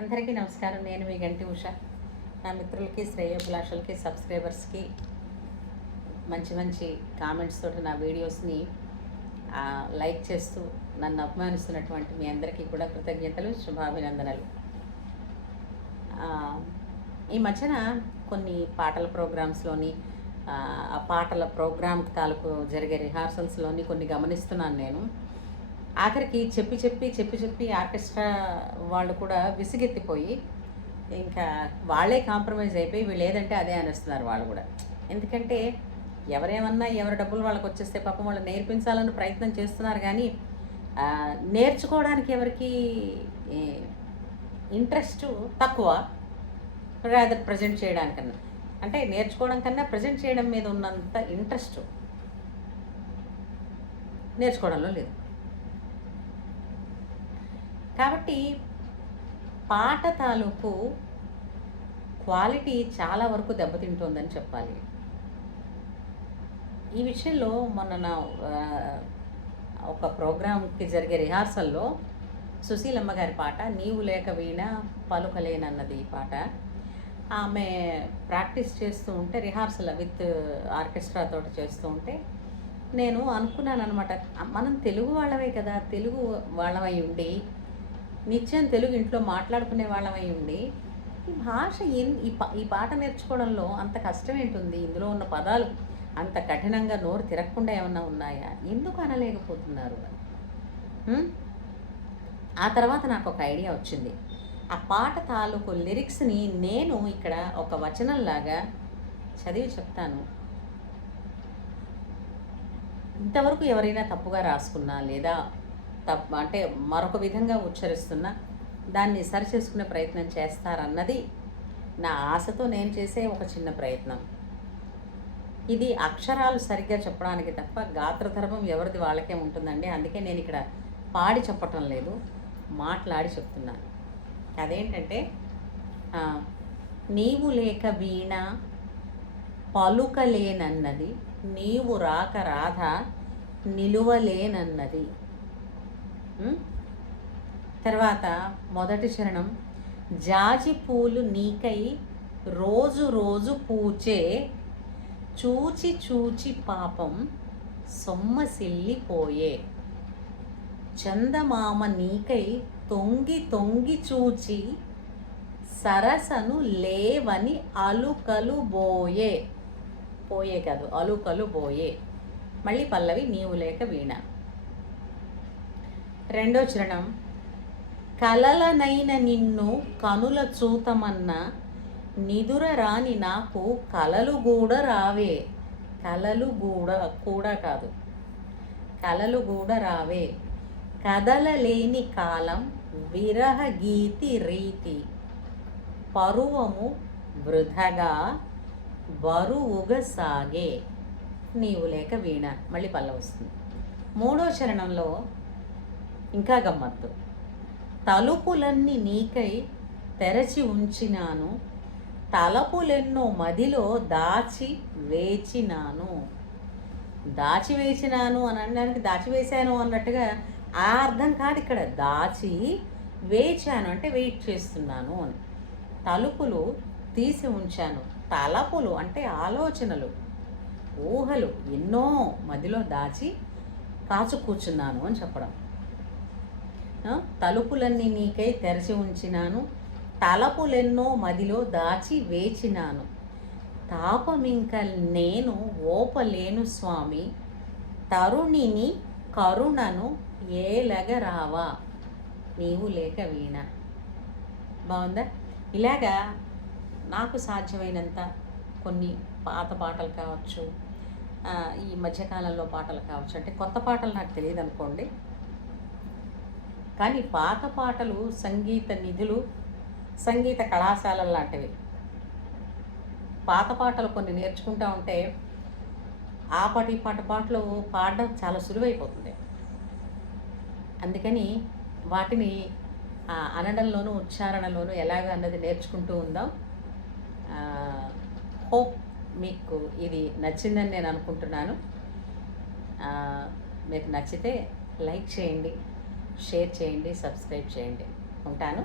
అందరికీ నమస్కారం. నేను మీ గంటి ఉష. నా మిత్రులకి, శ్రేయోభిలాషులకి, సబ్స్క్రైబర్స్కి మంచి మంచి కామెంట్స్ తోటి నా వీడియోస్ని లైక్ చేస్తూ నన్ను అభిమానిస్తున్నటువంటి మీ అందరికీ కూడా కృతజ్ఞతలు, శుభాభినందనలు. ఈ మధ్యన కొన్ని పాటల ప్రోగ్రామ్స్లోని ఆ పాటల ప్రోగ్రామ్ తాలూకు జరిగే రిహార్సల్స్లోని కొన్ని గమనిస్తున్నాను నేను. ఆఖరికి చెప్పి ఆర్కెస్ట్రా వాళ్ళు కూడా విసిగెత్తిపోయి ఇంకా వాళ్ళే కాంప్రమైజ్ అయిపోయి వీళ్ళు ఏదంటే అదే అనేస్తున్నారు వాళ్ళు కూడా. ఎందుకంటే ఎవరేమన్నా ఎవరి డబ్బులు వాళ్ళకి వచ్చేస్తే పాపం వాళ్ళు నేర్పించాలని ప్రయత్నం చేస్తున్నారు, కానీ నేర్చుకోవడానికి ఎవరికి ఇంట్రెస్ట్ తక్కువ, రాదర్ ప్రజెంట్ చేయడానికన్నా. అంటే నేర్చుకోవడం కన్నా ప్రజెంట్ చేయడం మీద ఉన్నంత ఇంట్రెస్ట్ నేర్చుకోవడంలో లేదు. కాబట్టి పాట తాలూకు క్వాలిటీ చాలా వరకు దెబ్బతింటుందని చెప్పాలి. ఈ విషయంలో మొన్న నా ఒక ప్రోగ్రాంకి జరిగే రిహార్సల్లో సుశీలమ్మ గారి పాట నీవు లేక వీణ పలుకలేనన్నది పాట. ఆమె ప్రాక్టీస్ చేస్తూ ఉంటే, రిహార్సల్ విత్ ఆర్కెస్ట్రా తోటి చేస్తూ ఉంటే నేను అనుకున్నాను అనమాట, మనం తెలుగు వాళ్ళమే కదా, తెలుగు వాళ్ళమై ఉండి నిత్యం తెలుగు ఇంట్లో మాట్లాడుకునే వాళ్ళమై ఉండి ఈ భాష ఈ పాట నేర్చుకోవడంలో అంత కష్టం ఏంటుంది, ఇందులో ఉన్న పదాలు అంత కఠినంగా నోరు తిరగకుండా ఏమన్నా ఉన్నాయా, ఎందుకు అనలేకపోతున్నారు? ఆ తర్వాత నాకు ఒక ఐడియా వచ్చింది. ఆ పాట తాలూకు లిరిక్స్ని నేను ఇక్కడ ఒక వచనంలాగా చదివి చెప్తాను. ఇంతవరకు ఎవరైనా తప్పుగా రాసుకున్నా లేదా అంటే మరొక విధంగా ఉచ్చరిస్తున్నా దాన్ని సరి చేసుకునే ప్రయత్నం చేస్తారన్నది నా ఆశతో నేను చేసే ఒక చిన్న ప్రయత్నం. ఇది అక్షరాలు సరిగ్గా చెప్పడానికి తప్ప గాత్రధర్మం ఎవరిది వాళ్ళకే ఉంటుందండి. అందుకే నేను ఇక్కడ పాడి చెప్పటం లేదు, మాట్లాడి చెప్తున్నాను. అదేంటంటే, నీవు లేక వీణ పలుకలేనన్నది, నీవు రాక రాధ నిలువలేనన్నది. తర్వాత మొదటి చరణం, జాజి పూలు నీకై రోజు రోజు పూచే, చూచి చూచి పాపం సొమ్మసిల్లిపోయే, చందమామ నీకై తొంగి తొంగి చూచి సరసను లేవని అలుకలు బోయే, పోయే కాదు అలుకలు బోయే. మళ్ళీ పల్లవి, నీవు లేక వీణ. రెండో చరణం, కలలనైన నిన్ను కనుల చూతమన్న నిదుర రాని నాకు కలలు కూడా రావే, కలలు కూడా కాదు, కలలు కూడా రావే, కదలలేని కాలం విరహ గీతి రీతి, పరువము వృధగా బరువుగా సాగే, నీవు లేక వీణ. మళ్ళీ పల్ల వస్తుంది. మూడో చరణంలో ఇంకా గమ్మత్తు, తలుపులన్నీ నీకై తెరచి ఉంచినాను, తలపులెన్నో మదిలో దాచి వేచినాను. దాచివేసినాను అని అనడానికి దాచివేశాను అన్నట్టుగా ఆ అర్థం కాదు ఇక్కడ. దాచి వేచాను అంటే వెయిట్ చేస్తున్నాను అని. తలుపులు తీసి ఉంచాను, తలపులు అంటే ఆలోచనలు, ఊహలు ఎన్నో మదిలో దాచి కాచు కూర్చున్నాను అని చెప్పడం. తలుపులన్నీ నీకై తెరచి ఉంచినాను, తలపులెన్నో మదిలో దాచి వేచినాను, తాపమింక నేను ఓపలేను స్వామి, తరుణిని కరుణను ఏలగరావా, నీవు లేక వీణ. బాగుందా? ఇలాగా నాకు సాధ్యమైనంత కొన్ని పాత పాటలు కావచ్చు, ఈ మధ్యకాలంలో పాటలు కావచ్చు, అంటే కొత్త పాటలు నాకు తెలియదు అనుకోండి, కానీ పాత పాటలు సంగీత నిధులు, సంగీత కళాశాలలు లాంటివి. పాత పాటలు కొన్ని నేర్చుకుంటూ ఉంటే ఆ పాట ఈ పాటలు పాడడం చాలా సులువైపోతుంది. అందుకని వాటిని అనడంలోనూ ఉచ్చారణలోనూ ఎలాగ అన్నది నేర్చుకుంటూ ఉందాం. హోప్ మీకు ఇది నచ్చిందని నేను అనుకుంటున్నాను. మీకు నచ్చితే లైక్ చేయండి, షేర్ చేయండి, సబ్స్క్రైబ్ చేయండి. ఉంటాను.